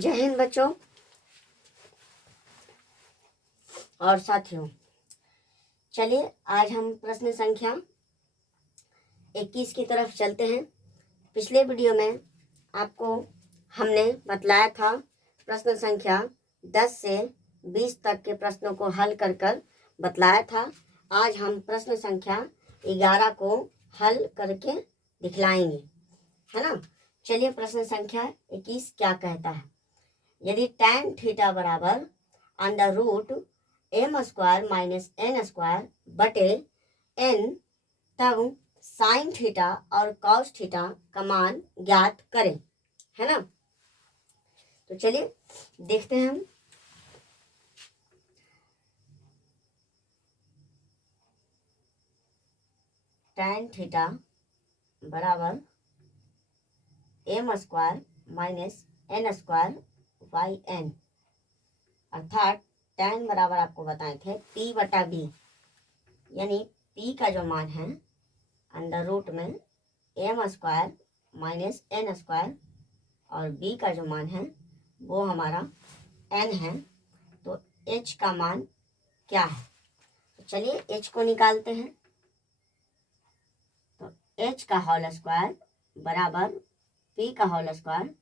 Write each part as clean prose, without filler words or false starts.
जय हिंद बच्चों और साथियों। चलिए आज हम प्रश्न संख्या 21 की तरफ चलते हैं। पिछले वीडियो में आपको हमने बतलाया था प्रश्न संख्या 10 से 20 तक के प्रश्नों को हल कर कर बतलाया था। आज हम प्रश्न संख्या 11 को हल करके दिखलाएंगे, है ना। चलिए प्रश्न संख्या 21 क्या कहता है। यदि tan थीटा बराबर under root m square minus n square बटे n, तब साइन थीटा और कॉस थीटा का मान ज्ञात करें, है ना। तो चलिए देखते हैं हम। tan थीटा बराबर m square minus n square by n, अर्थात tan बराबर आपको बताए थे p बटा b, यानी p का जो मान है अंडर रूट में m square minus n square और b का जो मान है वो हमारा n है। तो h का मान क्या है, तो चलिए h को निकालते हैं। तो h का होल स्क्वायर बराबर p का होल स्क्वायर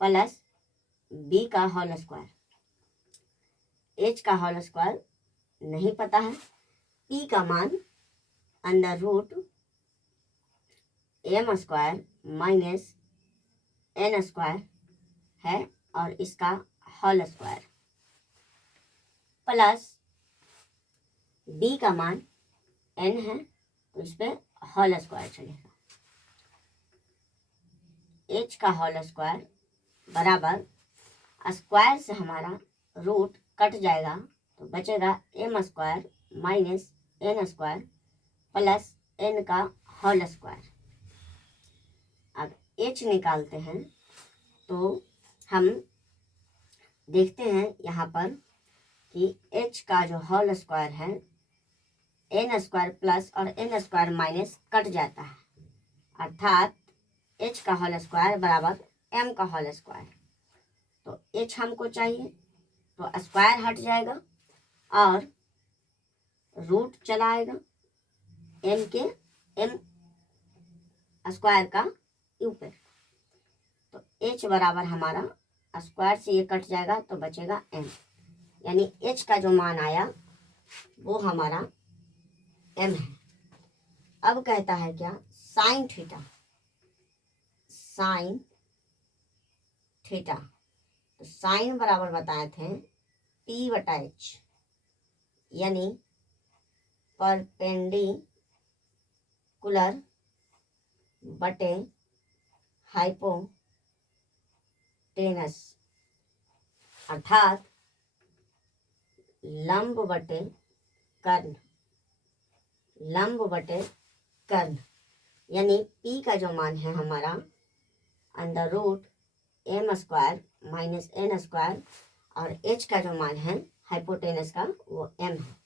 प्लस b का होल स्क्वायर। h का होल स्क्वायर नहीं पता है, p का मान under root m square minus n square है और इसका होल स्क्वायर प्लस b का मान n है, तो इस पर होल स्क्वायर चलेगा। h का होल स्क्वायर बराबर स्क्वायर से हमारा रूट कट जाएगा तो बचेगा m square minus n square plus n का होल स्क्वायर। अब h निकालते हैं तो हम देखते हैं यहाँ पर कि h का जो होल स्क्वायर है n स्क्वायर प्लस और n स्क्वायर माइनस कट जाता है, अर्थात h का होल स्क्वायर बराबर m का होल स्क्वायर। तो h हमको चाहिए तो स्क्वायर हट जाएगा और रूट चला आएगा m के m स्क्वायर का ऊपर। तो h बराबर हमारा स्क्वायर से ये कट जाएगा तो बचेगा m, यानी h का जो मान आया वो हमारा m है। अब कहता है क्या, साइन थीटा, साइन थीटा। तो साइन बराबर बताए थे p बटा h, यानी परपेंडिकुलर बटे हाइपोटेनस, अर्थात लंब बटे कर्ण, लंब बटे कर्ण, यानी p का जो मान है हमारा under root m square minus n square और h का जो मान है हाइपोटेनस का वो m है।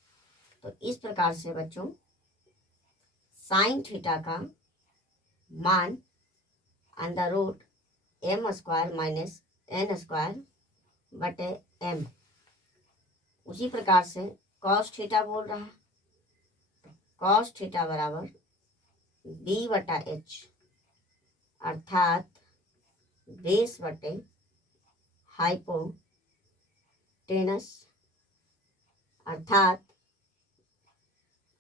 तो इस प्रकार से बच्चों साइन थीटा का मान under root m square minus n square बटे m। उसी प्रकार से कॉस थीटा बोल रहा है, कॉस थीटा बराबर b बटा h, अर्थात बेस बटे हाइपोटेनस, अर्थात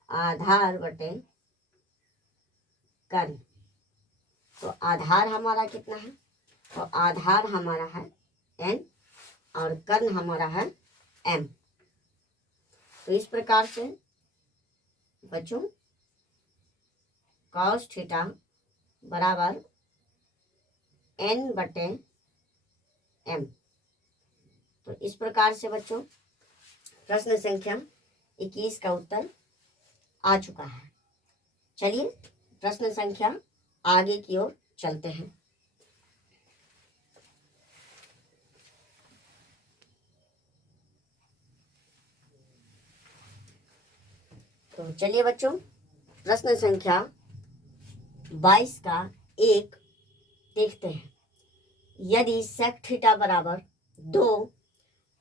आधार बटे कर्ण। तो आधार हमारा कितना है, तो आधार हमारा है n और कर्ण हमारा है m। तो इस प्रकार से बच्चों कॉस थीटा बराबर n बटे m। तो इस प्रकार से बच्चों प्रश्न संख्या 21 का उत्तर आ चुका है। चलिए प्रश्न संख्या आगे की ओर चलते हैं। तो चलिए बच्चों प्रश्न संख्या 22 का एक देखते हैं। यदि सेक थीटा बराबर 2,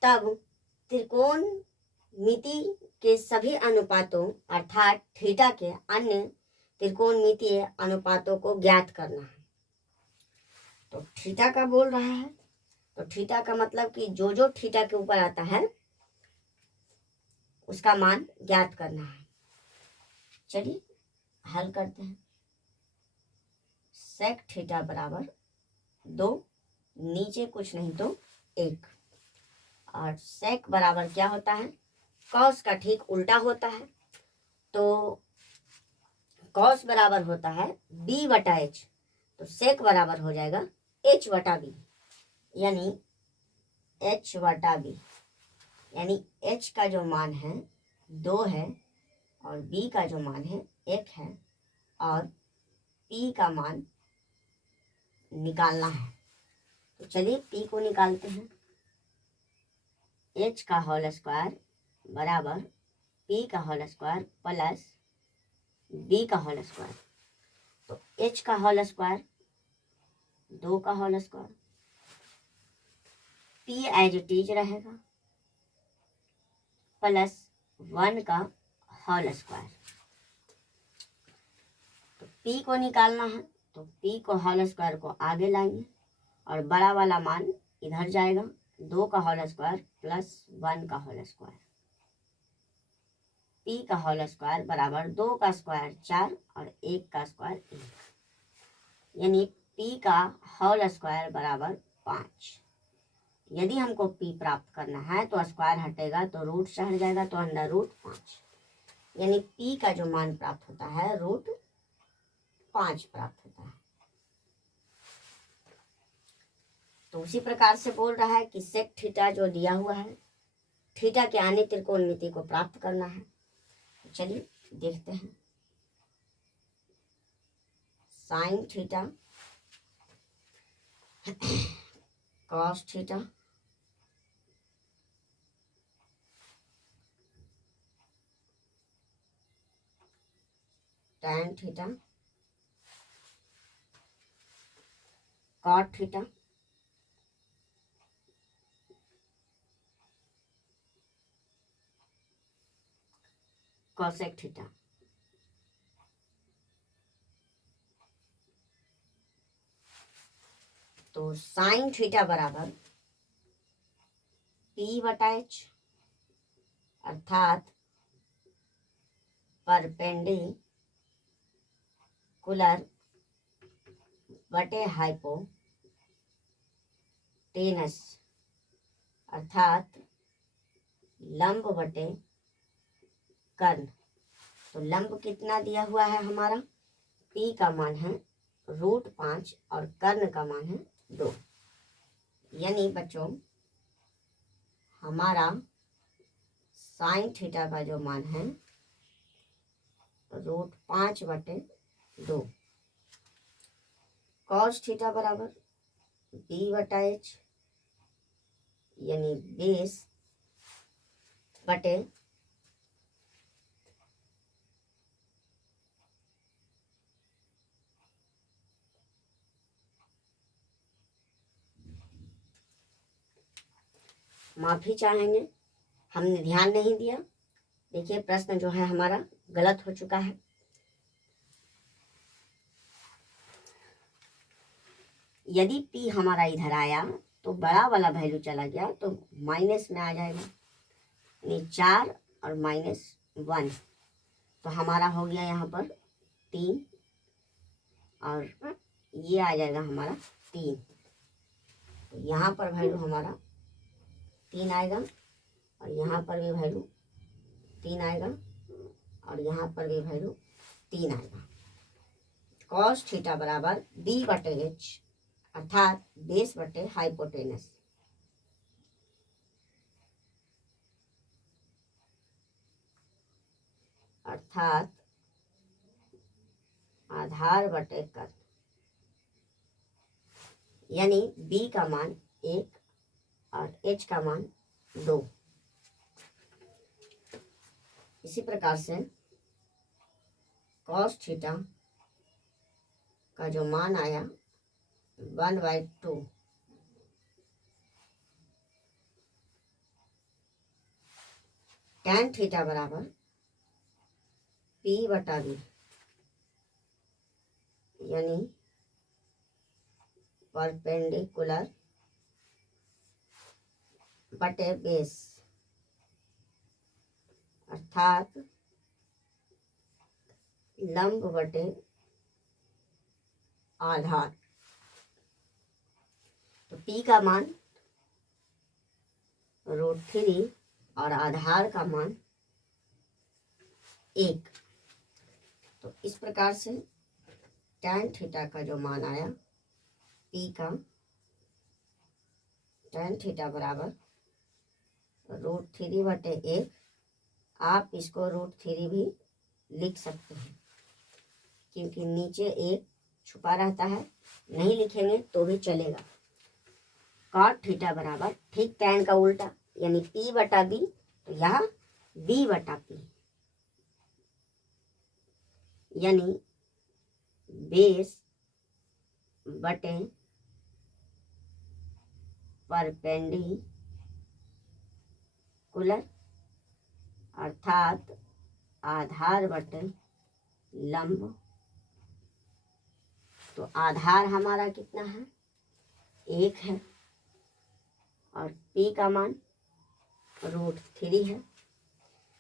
तब त्रिकोणमिति के सभी अनुपातों अर्थात थीटा के अन्य त्रिकोणमितीय अनुपातों को ज्ञात करना है। तो थीटा का बोल रहा है, तो थीटा का मतलब कि जो जो थीटा के ऊपर आता है उसका मान ज्ञात करना है। चलिए हल करते हैं। सेक थीटा बराबर 2, नीचे कुछ नहीं तो 1, और सेक बराबर क्या होता है, कॉस का ठीक उल्टा होता है। तो कॉस बराबर होता है b बटा h, तो सेक बराबर हो जाएगा h बटा b, यानी h बटा b, यानी h का जो मान है 2 है और b का जो मान है 1 है, और p का मान निकालना है। तो चलिए p को निकालते हैं। h का होल स्क्वायर बराबर p का होल स्क्वायर प्लस b का होल स्क्वायर। तो h का होल स्क्वायर 2 का whole square, p as it is रहेगा, प्लस 1 का होल स्क्वायर। तो p को निकालना है, तो p को होल स्क्वायर को आगे लाएंगे और बड़ा वाला मान इधर जाएगा, 2 का होल स्क्वायर प्लस 1 का होल स्क्वायर। p का होल स्क्वायर बराबर 2 का स्क्वायर 4 और 1 का स्क्वायर 1, यानी p का होल स्क्वायर बराबर 5। यदि हमको p प्राप्त करना है तो स्क्वायर हटेगा तो रूट से हट जाएगा, तो अंडर रूट 5, यानी p का जो मान प्राप्त होता है रूट 5 प्राप्त होता है। तो उसी प्रकार से बोल रहा है कि सेक थीटा जो दिया हुआ है, थीटा के अन्य त्रिकोणमिति को प्राप्त करना है। तो चलिए देखते हैं। Sine theta cos theta tan theta cot theta cosec theta. तो साइन थीटा बराबर p बटा h, अर्थात परपेंडिकुलर बटे हाइपोटेनस, अर्थात लंब बटे कर्ण। तो लंब कितना दिया हुआ है हमारा, p का मान है रूट 5 और कर्ण का मान है 2, यानी बच्चों हमारा साइन थीटा का जो मान है रूट 5 बटे 2। कॉस थीटा बराबर b बटा h, यानी 20 बटे माफी चाहेंगे, हमने ध्यान नहीं दिया। देखिए प्रश्न जो है हमारा गलत हो चुका है। यदि p हमारा इधर आया तो बड़ा वाला वैल्यू चला गया तो माइनस में आ जाएगा, यानी 4 और -1, तो हमारा हो गया यहाँ पर 3 और ये आ जाएगा हमारा 3। तो यहाँ पर वैल्यू हमारा 3 आएगा और यहाँ पर भी वैल्यू 3 आएगा और यहाँ पर भी वैल्यू 3 आएगा। कॉस थीटा बराबर b बटे h, अर्थात बेस बटे हाइपोटेनस, अर्थात आधार बटे कर्ण, यानी b का मान 1 और h का मान 2। इसी प्रकार से कॉस थीटा का जो मान आया 1/2 tan थीटा बराबर P बटा B, यानी परपेंडिकुलर बटे बेस, अर्थात लंब बटे आधार। तो P का मान √3 और आधार का मान 1। तो इस प्रकार से tan थीटा का जो मान आया, P का tan थीटा बराबर √3 बटे 1। आप इसको √3 भी लिख सकते हैं, क्योंकि नीचे 1 छुपा रहता है, नहीं लिखेंगे तो भी चलेगा। cot थीटा बराबर ठीक tan का उल्टा, यानी P बटा B, तो यहाँ B बटा P, यानी बेस बटे परपेंडिकुलर, अर्थात आधार बटे लंब। तो आधार हमारा कितना है, 1 है, और P का मान √3 है।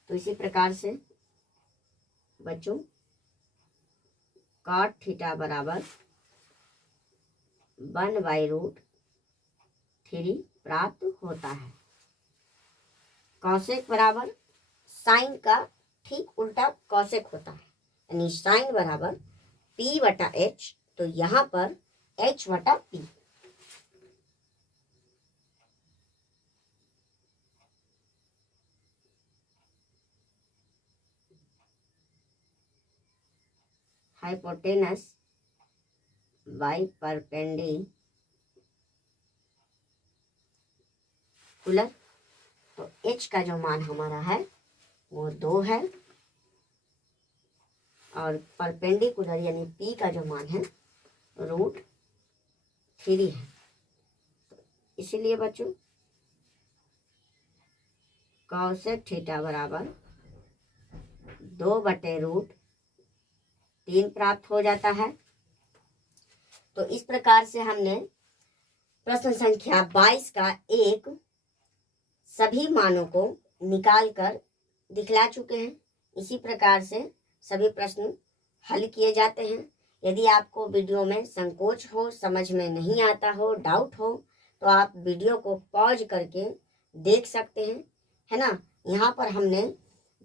तो इसी प्रकार से बच्चों cot थीटा बराबर 1/√3 प्राप्त होता है। कॉसेक बराबर साइन का ठीक उल्टा कॉसेक होता है, यानी साइन बराबर P बटा H, तो यहाँ पर H बटा P। हाइपोटेनस बाई परपेंडिकुलर, तो H का जो मान हमारा है वो 2 है, और परपेंडिकुलर यानी P का जो मान है √3 है। इसीलिए बच्चों कॉसेक थीटा बराबर 2/√3 प्राप्त हो जाता है। तो इस प्रकार से हमने प्रश्न संख्या 22 का एक सभी मानों को निकाल कर दिखला चुके हैं। इसी प्रकार से सभी प्रश्न हल किए जाते हैं। यदि आपको वीडियो में संकोच हो, समझ में नहीं आता हो, डाउट हो, तो आप वीडियो को पॉज करके देख सकते हैं, है ना। यहाँ पर हमने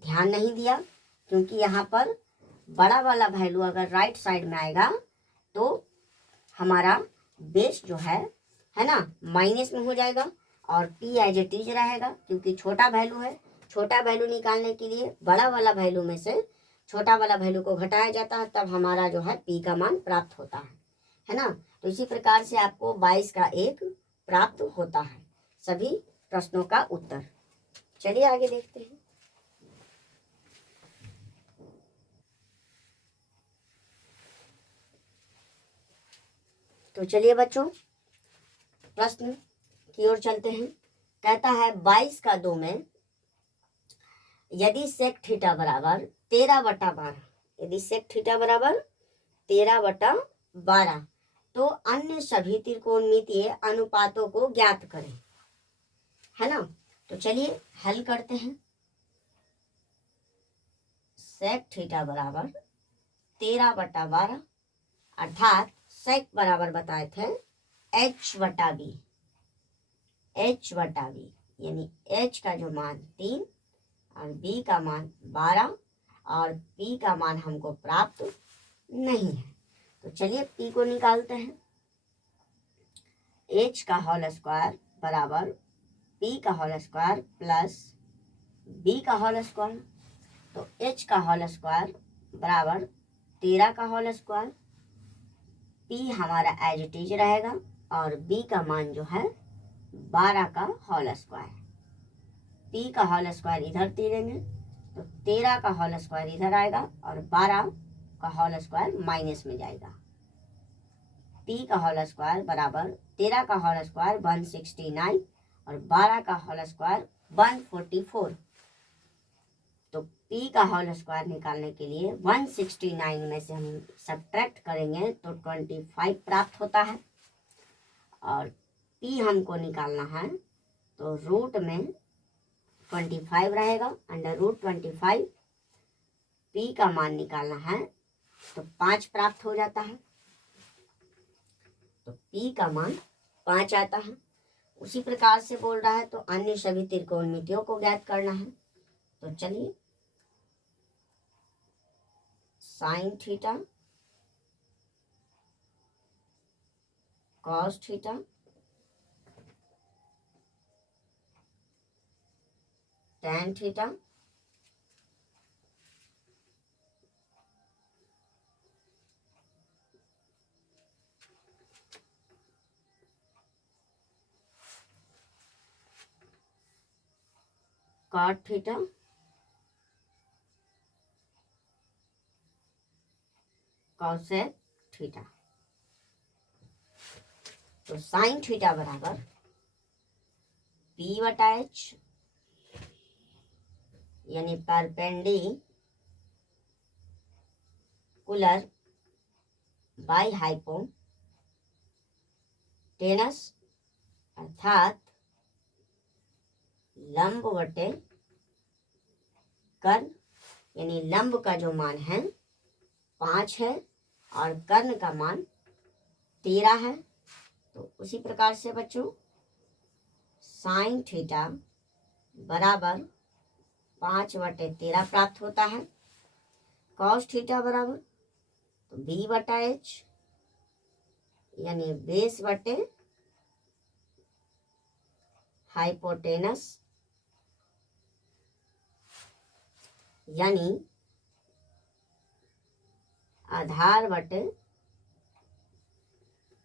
ध्यान नहीं दिया, क्योंकि यहाँ पर बड़ा वाला वैल्यू अगर राइट साइड में आएगा तो हमारा बेस जो है ना, माइनस में हो जाएगा, और P एज इट इज रहेगा, क्योंकि छोटा वैल्यू है। छोटा वैल्यू निकालने के लिए बड़ा वाला वैल्यू में से छोटा वाला वैल्यू को घटाया जाता है, तब हमारा जो है P का मान प्राप्त होता है ना। तो इसी प्रकार से आपको 22 का एक प्राप्त होता है, सभी प्रश्नों का उत्तर। चलिए आगे देखते हैं। तो चलिए बच्चों प्रश्न की ओर चलते हैं। कहता है 22 का 2 में यदि सेक थीटा बराबर 13/12, यदि सेक थीटा बराबर 13/12, तो अन्य सभी त्रिकोणमितीय अनुपातों को ज्ञात करें, है ना। तो चलिए हल करते हैं। सेक थीटा बराबर 13/12, अर्थात सेक बराबर बताए थे H बटा B, H बटा B, यानी H का जो मान 3 और B का मान 12, और P का मान हमको प्राप्त नहीं है। तो चलिए P को निकालते हैं। H का होल स्क्वायर बराबर P का होल स्क्वायर प्लस B का होल स्क्वायर। तो H का होल स्क्वायर बराबर 13 का होल स्क्वायर, P हमारा एज इट इज रहेगा, और B का मान जो है 12 का होल स्क्वायर। P का होल स्क्वायर इधर तीरेंगे तो 13 का होल स्क्वायर इधर आएगा, और 12 का होल स्क्वायर माइनस में जाएगा। P का होल स्क्वायर बराबर 13 का होल स्क्वायर 169, और 12 का होल स्क्वायर 144। p का होल स्क्वायर निकालने के लिए 169 में से हम सब्ट्रैक्ट करेंगे तो 25 प्राप्त होता है, और p हमको निकालना है तो रूट में 25 रहेगा, अंडर रूट 25 p का मान निकालना है तो 5 प्राप्त हो जाता है, तो p का मान 5 आता है। उसी प्रकार से बोल रहा है तो अन्य सभी त्रिकोणमितियों को ज्ञात करना है। तो चलिए, sine theta, cos theta, tan theta, cot theta, cosec theta. तो साइन थीटा बराबर p/h यानी परपेंडिकुलर बाई हाइपोटेनस अर्थात लंब बटे कर्ण, यानी लंब का जो मान है 5 है और कर्ण का मान 13 है। तो उसी प्रकार से बच्चों साइन थीटा बराबर 5/13 प्राप्त होता है। कॉस थीटा बराबर तो b/h यानी बेस बटे हाइपोटेनस यानी आधार बटे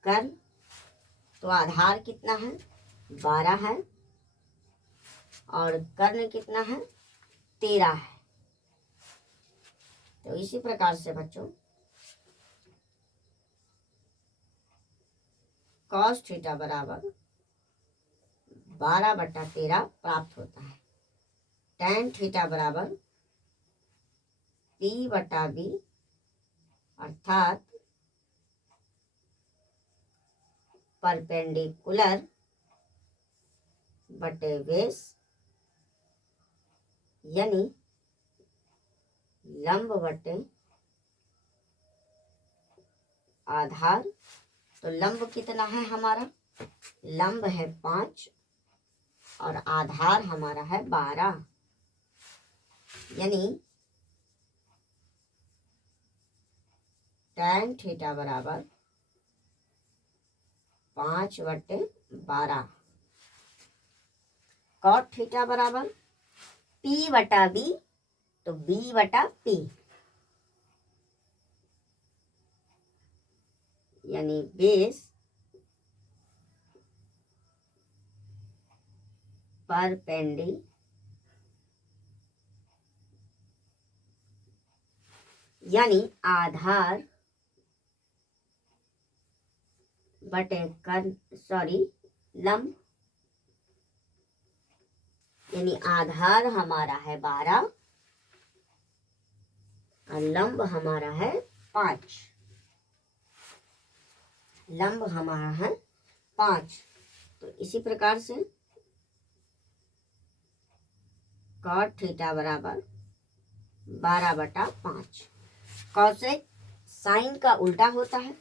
कर्ण। तो आधार कितना है 12 है और कर्ण कितना है 13 है। तो इसी प्रकार से बच्चों कॉस थीटा बराबर 12/13 प्राप्त होता है। टैन थीटा बराबर p/b अर्थात परपेंडिकुलर बटे बेस यानी लंब बटे आधार। तो लंब कितना है हमारा, लंब है 5 और आधार हमारा है 12, यानी टैन थीटा बराबर 5/12। कॉट थीटा बराबर p/b तो b/p यानी बेस यानी आधार बटे कर्ण लंब, यानी आधार हमारा है 12 और लंब हमारा है 5। लंब हमारा है 5। तो इसी प्रकार से कॉट थीटा बराबर 12/5। कॉसेक साइन का उल्टा होता है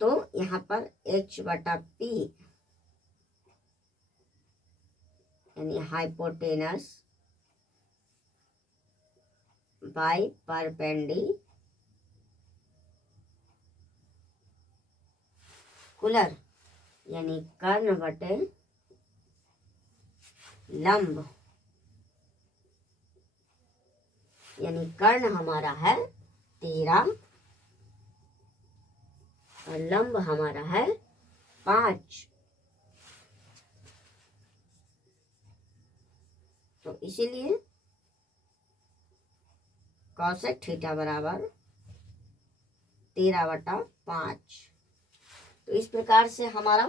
तो यहाँ पर h/p यानी हाइपोटेनस बाई परपेंडिकुलर यानी कर्ण बटे लंब, यानी कर्ण हमारा है 13 और लंब हमारा है 5। तो इसीलिए कॉसेक थीटा बराबर 13/5। तो इस प्रकार से हमारा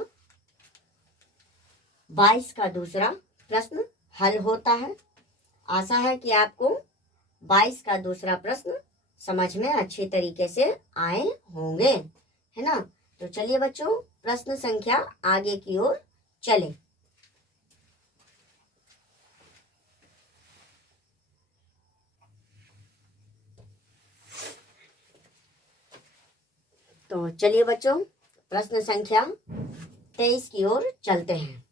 22 का दूसरा प्रश्न हल होता है। आशा है कि आपको 22 का दूसरा प्रश्न समझ में अच्छे तरीके से आए होंगे, है ना। तो चलिए बच्चों, प्रश्न संख्या आगे की ओर चले। तो चलिए बच्चों, प्रश्न संख्या 23 की ओर चलते हैं।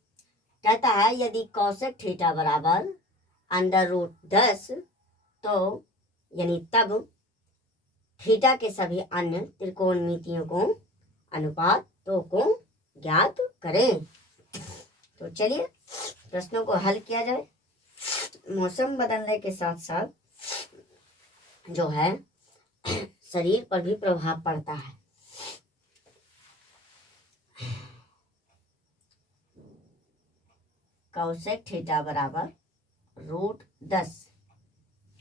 कहता है यदि कौशिक थीटा बराबर √10 तो यानी तब थीटा के सभी अन्य त्रिकोणमितियों को अनुपातों को ज्ञात करें। तो चलिए प्रश्नों को हल किया जाए। मौसम बदलने के साथ साथ जो है शरीर पर भी प्रभाव पड़ता है। कौशिक थीटा बराबर √10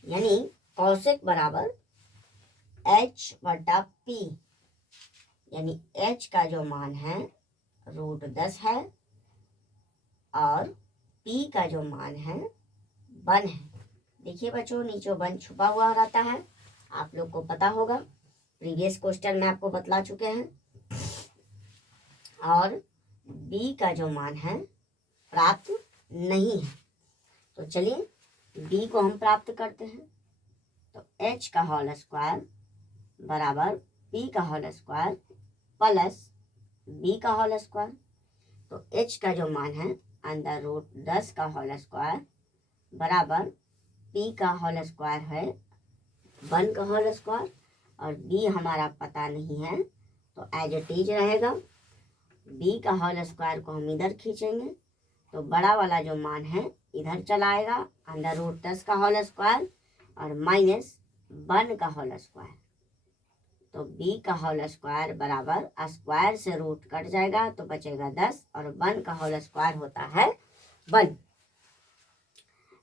यानी कौशिक बराबर H/P, यानी H का जो मान है √10 है और P का जो मान है 1 है। देखिए बच्चों, नीचे 1 छुपा हुआ रहता है, आप लोग को पता होगा, प्रीवियस क्वेश्चन में आपको बतला चुके हैं। और B का जो मान है प्राप्त नहीं है। तो चलिए B को हम प्राप्त करते हैं। तो H का होल स्क्वायर बराबर P का होल स्क्वायर प्लस B का होल स्क्वायर। तो H का जो मान है √10 का होल स्क्वायर बराबर P का होल स्क्वायर है 1 का होल स्क्वायर, और B हमारा पता नहीं है तो एज इट इज रहेगा। B का होल स्क्वायर को हम इधर खींचेंगे तो बड़ा वाला जो मान है इधर चला आएगा, √10 का होल स्क्वायर और -1 का होल स्क्वायर। तो B का होल स्क्वायर बराबर स्क्वायर से रूट कट जाएगा तो बचेगा 10 और 1 का होल स्क्वायर होता है 1।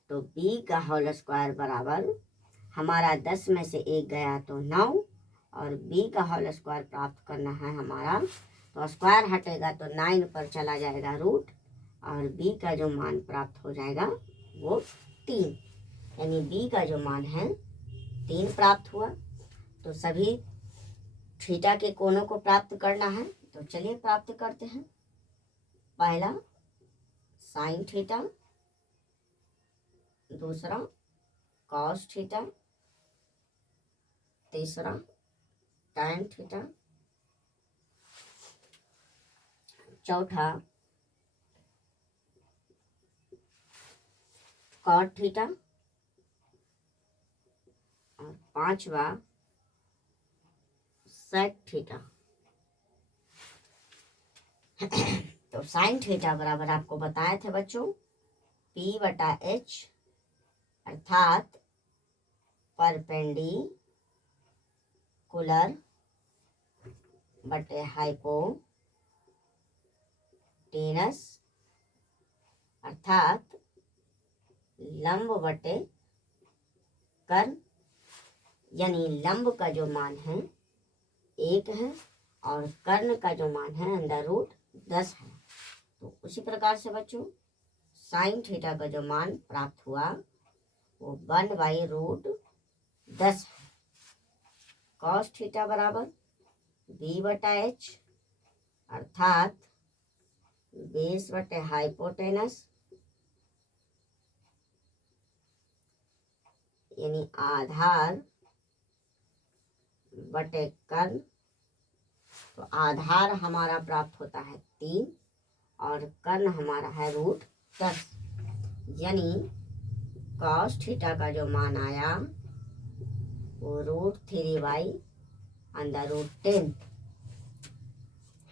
तो B का होल स्क्वायर बराबर हमारा 10 में से 1 गया तो 9, और B का होल स्क्वायर प्राप्त करना है हमारा, तो स्क्वायर हटेगा तो 9 पर चला जाएगा रूट, और B का जो मान प्राप्त हो जाएगा वो 3, यानी B का जो मान है 3 प्राप्त हुआ। तो सभी थीटा के कोणों को प्राप्त करना है, तो चलिए प्राप्त करते हैं। पहला साइन थीटा, दूसरा कॉस थीटा, तीसरा टैन थीटा, चौथा कॉट थीटा, और पांचवा सेक थीटा। तो साइन थीटा बराबर आपको बताए थे बच्चों P/H अर्थात परपेंडिकुलर बटे हाइपोटेनस अर्थात लंब बटे कर्ण, यानी लंब का जो मान है 1 है और कर्ण का जो मान है √10 है। तो उसी प्रकार से बच्चों साइन थीटा का जो मान प्राप्त हुआ वो 1/√10 है। कॉस थीटा बराबर B/H अर्थात बेस बटे हाइपोटेनस, यानी आधार बटे कर्ण। तो आधार हमारा प्राप्त होता है 3 और कर्ण हमारा है √10, यानी कॉस थीटा का जो मान आया वो √3/√10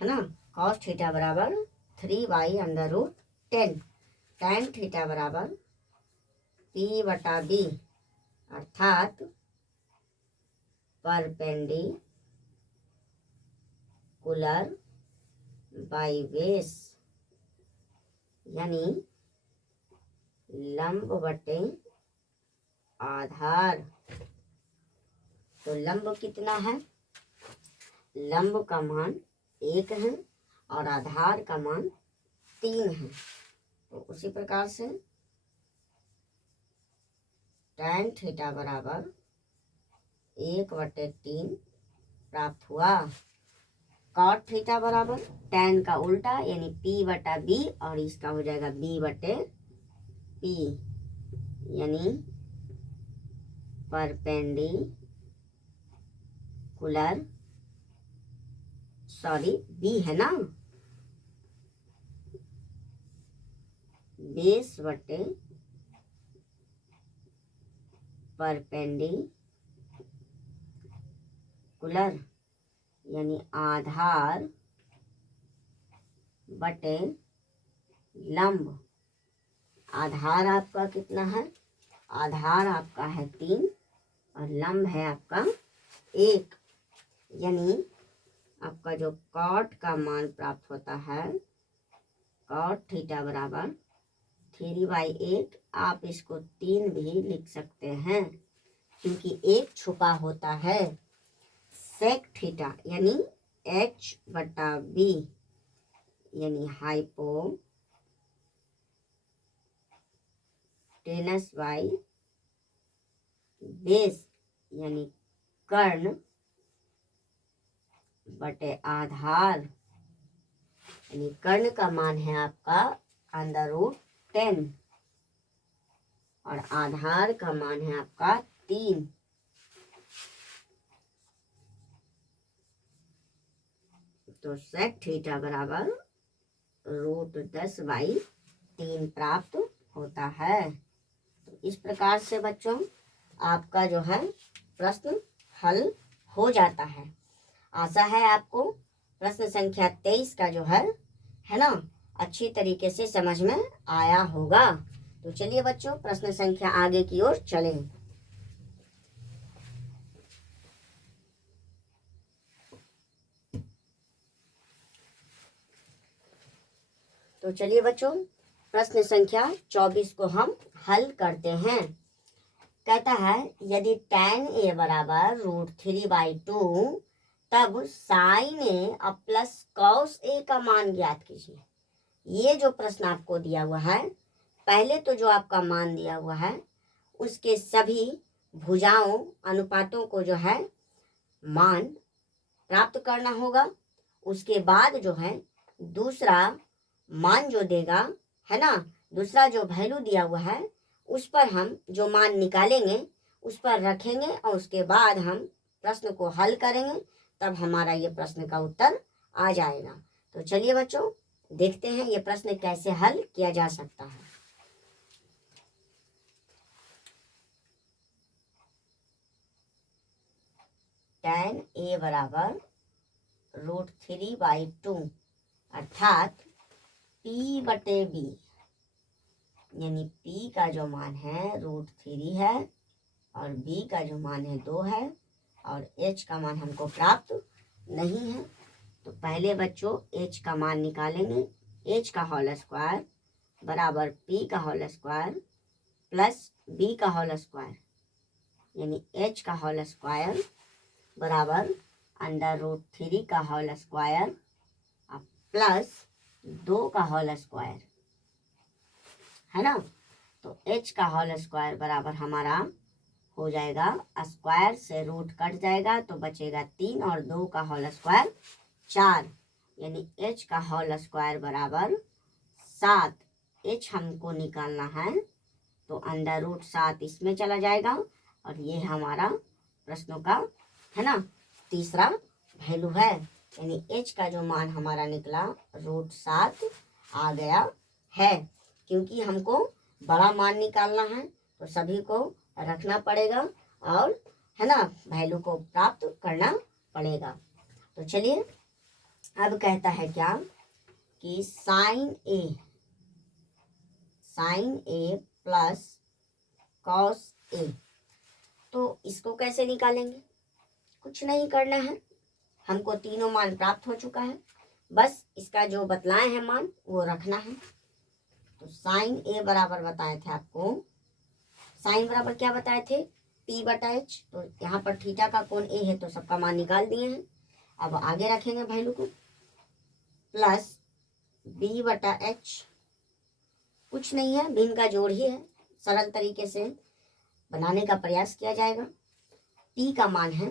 है ना। कॉस थीटा बराबर 3/√10। टैन थीटा बराबर P/B अर्थात परपेंडिकुलर बाई बेस, यानी लंब बटे आधार। तो लंब कितना है, लंब का मान 1 है और आधार का मान 3 है। तो उसी प्रकार से tan थीटा बराबर 1/3 प्राप्त हुआ। cot थीटा बराबर tan का उल्टा यानी P/B और इसका हो जाएगा B/P यानी परपेंडिकुलर, सॉरी B है ना, बेस बटे परपेंडिकुलर यानी आधार बटे लंब। आधार आपका कितना है, आधार आपका है 3 और लंब है आपका 1, यानी आपका जो कॉट का मान प्राप्त होता है, कॉट थीटा बराबर 3/8, आप इसको 3 भी लिख सकते हैं क्योंकि 1 छुपा होता है। सेक थीटा यानी H/B यानी हाइपोटेनस बाई बेस यानी कर्ण बटे आधार, यानी कर्ण का मान है आपका √10 और आधार का मान है आपका 3। तो सेक थीटा बराबर √10/3 प्राप्त होता है। तो इस प्रकार से बच्चों आपका जो है प्रश्न हल हो जाता है। आशा है आपको प्रश्न संख्या 23 का जो है ना, अच्छी तरीके से समझ में आया होगा। तो चलिए बच्चों प्रश्न संख्या आगे की ओर चलें। तो चलिए बच्चों प्रश्न संख्या 24 को हम हल करते हैं। कहता है यदि tan A बराबर √3/2 तब sin A plus cos A का मान ज्ञात कीजिए। ये जो प्रश्न आपको दिया हुआ है, पहले तो जो आपका मान दिया हुआ है उसके सभी भुजाओं अनुपातों को जो है मान प्राप्त करना होगा। उसके बाद जो है दूसरा मान जो देगा है ना, दूसरा जो वैल्यू दिया हुआ है उस पर हम जो मान निकालेंगे उस पर रखेंगे और उसके बाद हम प्रश्न को हल करेंगे, तब हमारा ये प्रश्न का उत्तर आ जाएगा। तो चलिए बच्चों देखते हैं ये प्रश्न कैसे हल किया जा सकता है। tan A बराबर √3/2 अर्थात P/B यानी P का जो मान है √3 है और B का जो मान है 2 है और H का मान हमको प्राप्त नहीं है। तो पहले बच्चों H का मान निकालेंगे। H का होल स्क्वायर बराबर P का होल स्क्वायर प्लस B का होल स्क्वायर यानी H का होल स्क्वायर बराबर √3 का होल स्क्वायर प्लस 2 का होल स्क्वायर है ना। तो H का होल स्क्वायर बराबर हमारा हो जाएगा, स्क्वायर से रूट कट जाएगा तो बचेगा 3 और 2 का होल स्क्वायर 4 यानी H का होल स्क्वायर बराबर 7। H हमको निकालना है तो √7 इसमें चला जाएगा और ये हमारा प्रश्नों का है ना तीसरा वैल्यू है, यानी H का जो मान हमारा निकला √7 आ गया है। क्योंकि हमको बड़ा मान निकालना है तो सभी को रखना पड़ेगा और है ना वैल्यू को प्राप्त करना पड़ेगा। तो चलिए अब कहता है क्या कि sin A plus cos A, तो इसको कैसे निकालेंगे, कुछ नहीं करना है, हमको तीनों मान प्राप्त हो चुका है, बस इसका जो बतलाए हैं मान वो रखना है। तो sin A बराबर बताए थे आपको, साइन बराबर क्या बताए थे P/H, तो यहाँ पर थीटा का कोण A है तो सबका मान निकाल दिए हैं। अब आगे रखेंगे वैल्यू को प्लस B/H, कुछ नहीं है भिन्न का जोड़ ही है, सरल तरीके से बनाने का प्रयास किया जाएगा। p का मान है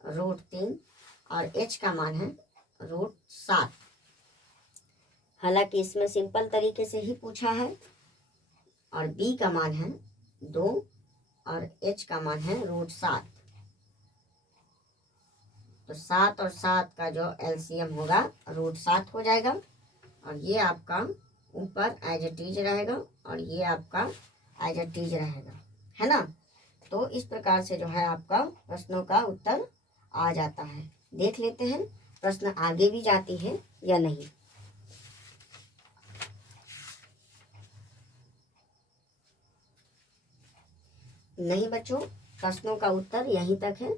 √3 और h का मान है √7। हालांकि इसमें सिंपल तरीके से ही पूछा है। और b का मान है 2 और h का मान है √7। तो 7 और 7 का जो LCM होगा √7 हो जाएगा। और ये आपका ऊपर एज इट इज रहेगा और ये आपका एज इट इज रहेगा, है ना। तो इस प्रकार से जो है आपका प्रश्नों का उत्तर आ जाता है। देख लेते हैं प्रश्न आगे भी जाती है या नहीं। नहीं बच्चों, प्रश्नों का उत्तर यहीं तक है।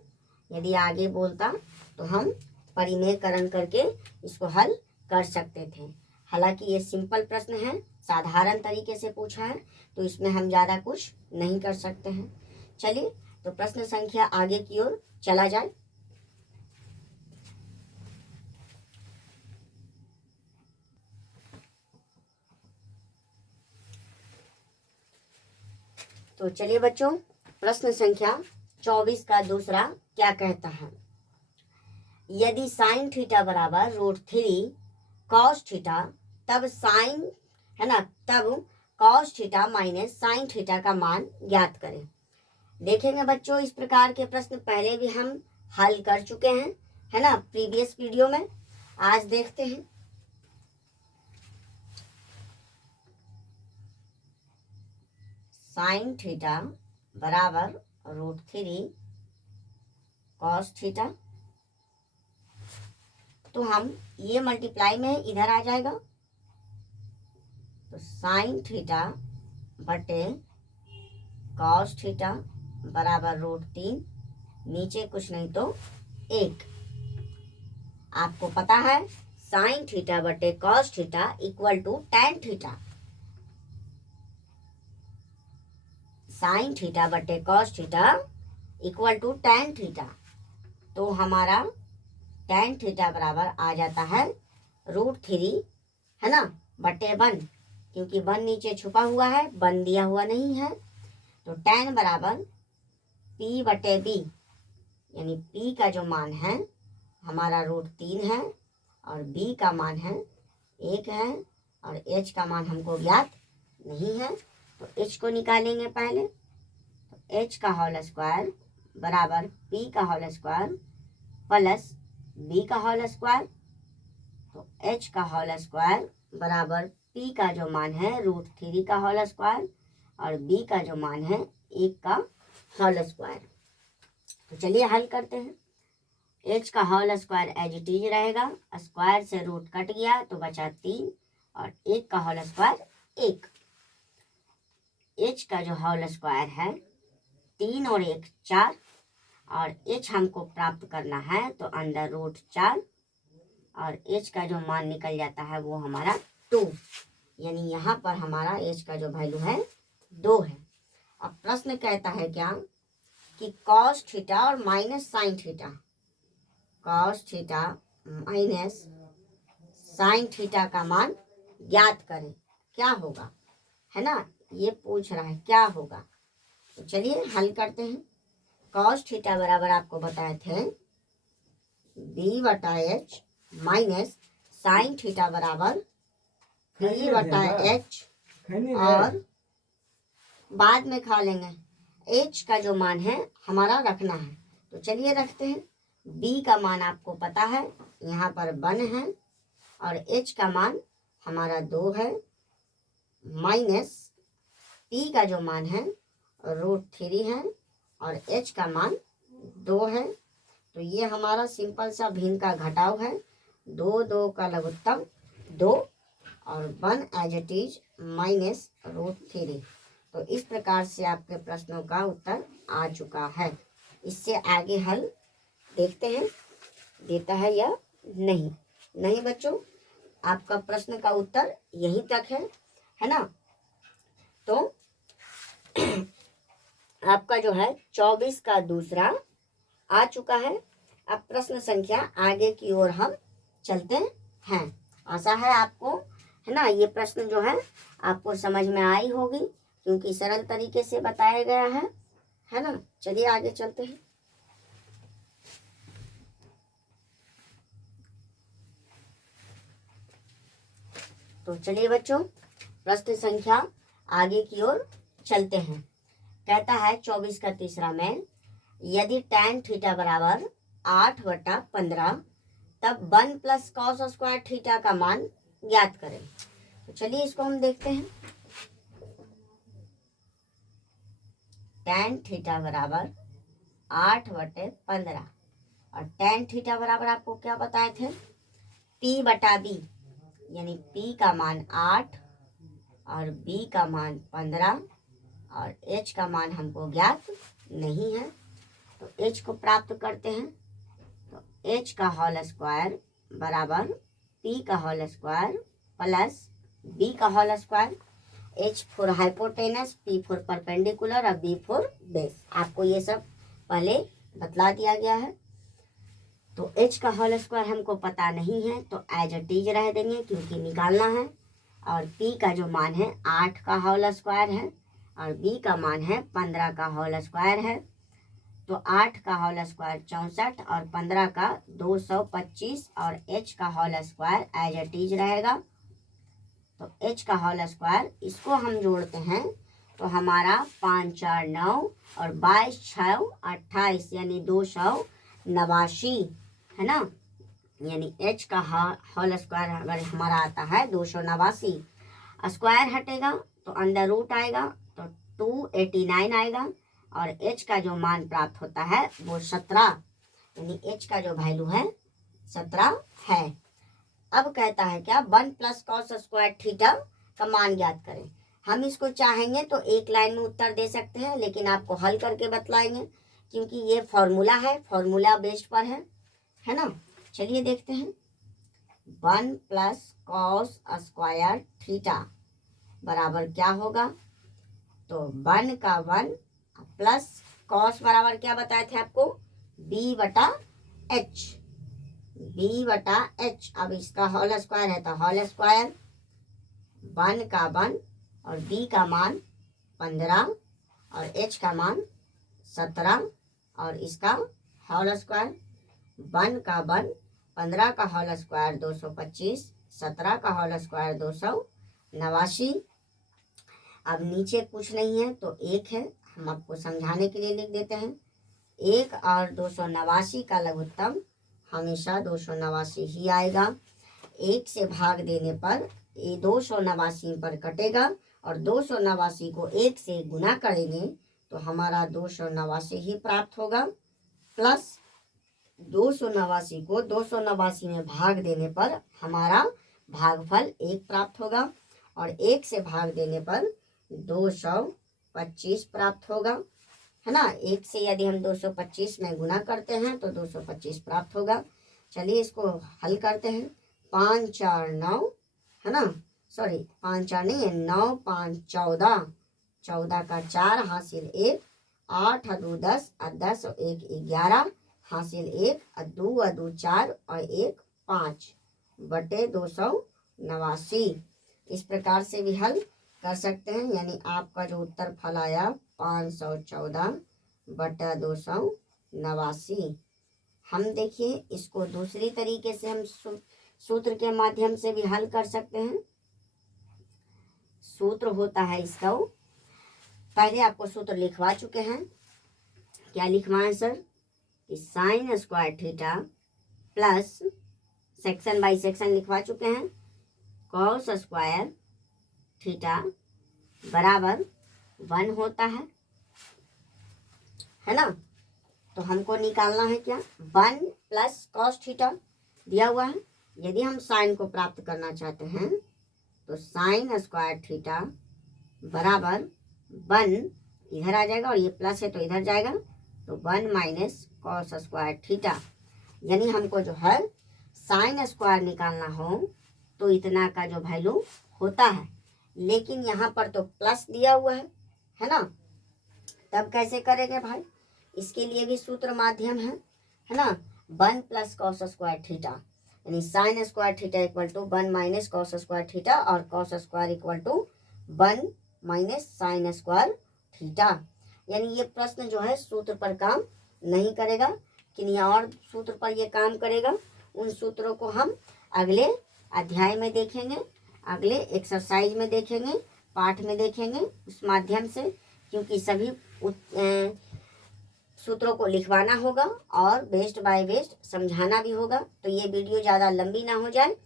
यदि आगे बोलता तो हम परिमेयकरण करके इसको हल कर सकते थे। हालांकि ये सिंपल प्रश्न है, साधारण तरीके से पूछा है, तो इसमें हम ज़्यादा कुछ नहीं कर सकते हैं। चलिए तो प्रश्न संख्या आगे की ओर चला जाए। तो चलिए बच्चों, प्रश्न संख्या 24 का दूसरा क्या कहता है। यदि साइन थीटा बराबर √3 कॉस थीटा, तब साइन है ना, तब cos theta minus sign theta का मान ज्ञात करें। देखेंगे बच्चों, इस प्रकार के प्रश्न पहले भी हम हल कर चुके हैं, है ना, प्रीवियस वीडियो में। आज देखते हैं। साइन थीटा बराबर √3 कॉस थीटा, तो हम ये मल्टीप्लाई में इधर आ जाएगा। तो साइन थीटा बटे कॉस थीटा बराबर √3, नीचे कुछ नहीं तो 1। आपको पता है साइन थीटा बटे cos theta equal to tan theta. Sine theta बटे cos theta equal to tan theta. तो हमारा टैन थीटा बराबर आ जाता है √3, है ना, बटे 1, क्योंकि 1 नीचे छुपा हुआ है, 1 दिया हुआ नहीं है। तो टैन बराबर p बटे b, यानी p का जो मान है हमारा √3 है और b का मान है 1 है और h का मान हमको ज्ञात नहीं है। तो h को निकालेंगे पहले। तो h का होल स्क्वायर बराबर p का होल स्क्वायर प्लस b का होल स्क्वायर। तो h का होल स्क्वायर बराबर p का जो मान है √3 का होल स्क्वायर और b का जो मान है 1 का होल स्क्वायर। तो चलिए हल करते हैं। h का whole square as it is रहेगा, स्क्वायर से रूट कट गया तो बचा 3 और 1 का होल स्क्वायर 1। h का जो होल स्क्वायर है 3 और 1 4 और h हमको प्राप्त करना है तो √4 और h का जो मान निकल जाता है वो हमारा 2, यानी यहाँ पर हमारा h का जो वैल्यू है 2 है। अब प्रश्न कहता है क्या कि कॉस थीटा और minus sign theta, cos theta minus sign theta का मान ज्ञात करें, क्या होगा, है ना, ये पूछ रहा है क्या होगा। तो चलिए हल करते हैं। कॉस थीटा बराबर आपको बताए थे b/h माइनस साइन थीटा बराबर b/h, और बाद में खा लेंगे। h का जो मान है हमारा रखना है, तो चलिए रखते हैं। b का मान आपको पता है यहाँ पर 1 है और h का मान हमारा 2 है, माइनस p का जो मान है √3 है और h का मान 2 है। तो ये हमारा सिंपल सा भिन्न का घटाव है, 2 2 का लघुत्तम 2 और 1 एज इट इज माइनस √3। तो इस प्रकार से आपके प्रश्नों का उत्तर आ चुका है। इससे आगे हल देखते हैं देता है या नहीं। नहीं बच्चों, आपका प्रश्न का उत्तर यहीं तक है ना। तो आपका जो है 24 का दूसरा आ चुका है। अब प्रश्न संख्या आगे की ओर हम चलते हैं। आशा है आपको, है ना, ये प्रश्न जो है आपको समझ में आई होगी। क्योंकि सरल तरीके से बताया गया है ना। चलिए आगे चलते हैं। तो चलिए बच्चों, प्रश्न संख्या आगे की ओर चलते हैं। कहता है 24 का तीसरा में, यदि tan थीटा बराबर 8/15 तब 1 प्लस कॉस स्क्वायर थीटा का मान ज्ञात करें। तो चलिए इसको हम देखते हैं। tan थीटा बराबर 8/15 और tan थीटा बराबर आपको क्या बताए थे, P/B, यानी P का मान 8 और B का मान 15 और H का मान हमको ज्ञात नहीं है। तो H को प्राप्त करते हैं। तो H का होल स्क्वायर बराबर P का होल स्क्वायर प्लस B का whole square. H for hypotenuse, P for perpendicular और B फॉर बेस। आपको ये सब पहले बतला दिया गया है। तो H का होल स्क्वायर हमको पता नहीं है तो एज इट इज रह देंगे क्योंकि निकालना है। और P का जो मान है 8 का होल स्क्वायर है और B का मान है 15 का होल स्क्वायर है। तो 8 का होल स्क्वायर 64 और 15 का 225 और H का whole square as it is रहेगा। तो H का होल स्क्वायर इसको हम जोड़ते हैं तो हमारा 5 4 9 और 22 6 28 यानी 289 है ना। यानी H का होल स्क्वायर अगर हमारा आता है 289, स्क्वायर हटेगा तो अंडर रूट आएगा तो 289 आएगा और H का जो मान प्राप्त होता है वो 17, यानी H का जो वैल्यू है 17 है। अब कहता है क्या, 1 प्लस कॉस स्क्वायर थीटा का मान ज्ञात करें। हम इसको चाहेंगे तो एक लाइन में उत्तर दे सकते हैं, लेकिन आपको हल करके बतलाएंगे क्योंकि ये फॉर्मूला है, फॉर्मूला बेस्ड पर है ना। चलिए देखते हैं। 1 प्लस कॉस स्क्वायर थीटा बराबर क्या होगा, तो 1 का 1 प्लस कॉस बराबर क्या बताए थे आपको, B/H। B/H, अब इसका होल स्क्वायर है तो होल स्क्वायर 1 का 1 और B का मान 15 और H का मान 17 और इसका होल स्क्वायर 1 का 1, 15 का होल स्क्वायर 225, 17 का होल स्क्वायर 289। अब नीचे कुछ नहीं है तो 1 है, हम आपको समझाने के लिए लिख देते हैं। 1 और 289 का लघुत्तम हमेशा 289 ही आएगा। 1 से भाग देने पर ये 289 पर कटेगा और 289 को 1 से गुना करेंगे तो हमारा 289 ही प्राप्त होगा, प्लस 289 को 289 में भाग देने पर हमारा भागफल 1 प्राप्त होगा और 1 से भाग देने पर 225 प्राप्त होगा, है ना। 1 से यदि हम 225 में गुना करते हैं तो 225 प्राप्त होगा। चलिए इसको हल करते हैं। 5 4 9, है ना, सॉरी 5 4 नहीं है, 9 5 14, 14 का 4 हासिल 1, 8 2 10 और 10 और 1 11 हासिल 1 और 2 और 2 4 और 1 5 बटे 289। इस प्रकार से भी हल कर सकते हैं, यानी आपका जो उत्तर फल आया 514 बटा 289। हम देखिए इसको दूसरी तरीके से हम सूत्र के माध्यम से भी हल कर सकते हैं। सूत्र होता है इसका, पहले आपको सूत्र लिखवा चुके हैं। क्या लिखवाएं सर, कि sign square theta plus section by section लिखवा चुके हैं, कॉस स्क्वायर थीटा बराबर 1 होता है ना। तो हमको निकालना है क्या, 1 प्लस कॉस थीटा दिया हुआ है। यदि हम साइन को प्राप्त करना चाहते हैं तो साइन स्क्वायर थीटा बराबर 1 इधर आ जाएगा और ये प्लस है तो इधर जाएगा, तो 1 माइनस कॉस स्क्वायर थीटा। यानी हमको जो है साइन स्क्वायर निकालना हो तो इतना का जो वैल्यू होता है, लेकिन यहाँ पर तो प्लस दिया हुआ है ना। तब कैसे करेंगे भाई, इसके लिए भी सूत्र माध्यम है ना। 1 प्लस कॉस स्क्वायर थीटा, यानी sine square theta equal to 1 minus cos square theta और cos square equal to 1 minus sine square theta. यानी ये प्रश्न जो है सूत्र पर काम नहीं करेगा, किन्हीं और सूत्र पर ये काम करेगा। उन सूत्रों को हम अगले अध्याय में देखेंगे, अगले एक्सरसाइज में देखेंगे, पाठ में देखेंगे उस माध्यम से, क्योंकि सभी सूत्रों को लिखवाना होगा और बेस्ट बाय बेस्ट समझाना भी होगा। तो ये वीडियो ज़्यादा लंबी ना हो जाए,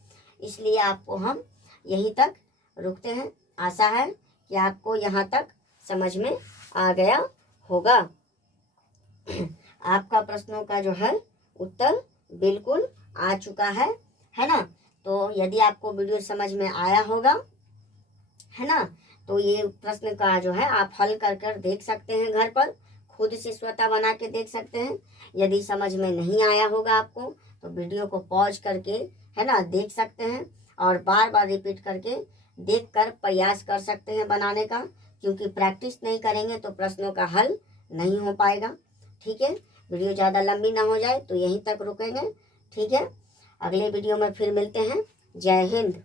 इसलिए आपको हम यहीं तक रुकते हैं। आशा है कि आपको यहाँ तक समझ में आ गया होगा। आपका प्रश्नों का जो है उत्तर बिल्कुल आ चुका है ना। तो यदि आपको वीडियो समझ में आया होगा, है ना, तो ये प्रश्न का जो है आप हल कर कर देख सकते हैं, घर पर खुद से स्वतः बना के देख सकते हैं। यदि समझ में नहीं आया होगा आपको तो वीडियो को पॉज करके, है ना, देख सकते हैं और बार बार रिपीट करके देख कर प्रयास कर सकते हैं बनाने का, क्योंकि प्रैक्टिस नहीं करेंगे तो प्रश्नों का हल नहीं हो पाएगा। ठीक है, वीडियो ज़्यादा लंबी ना हो जाए तो यहीं तक रुकेंगे। ठीक है, अगले वीडियो में फिर मिलते हैं। जय हिंद।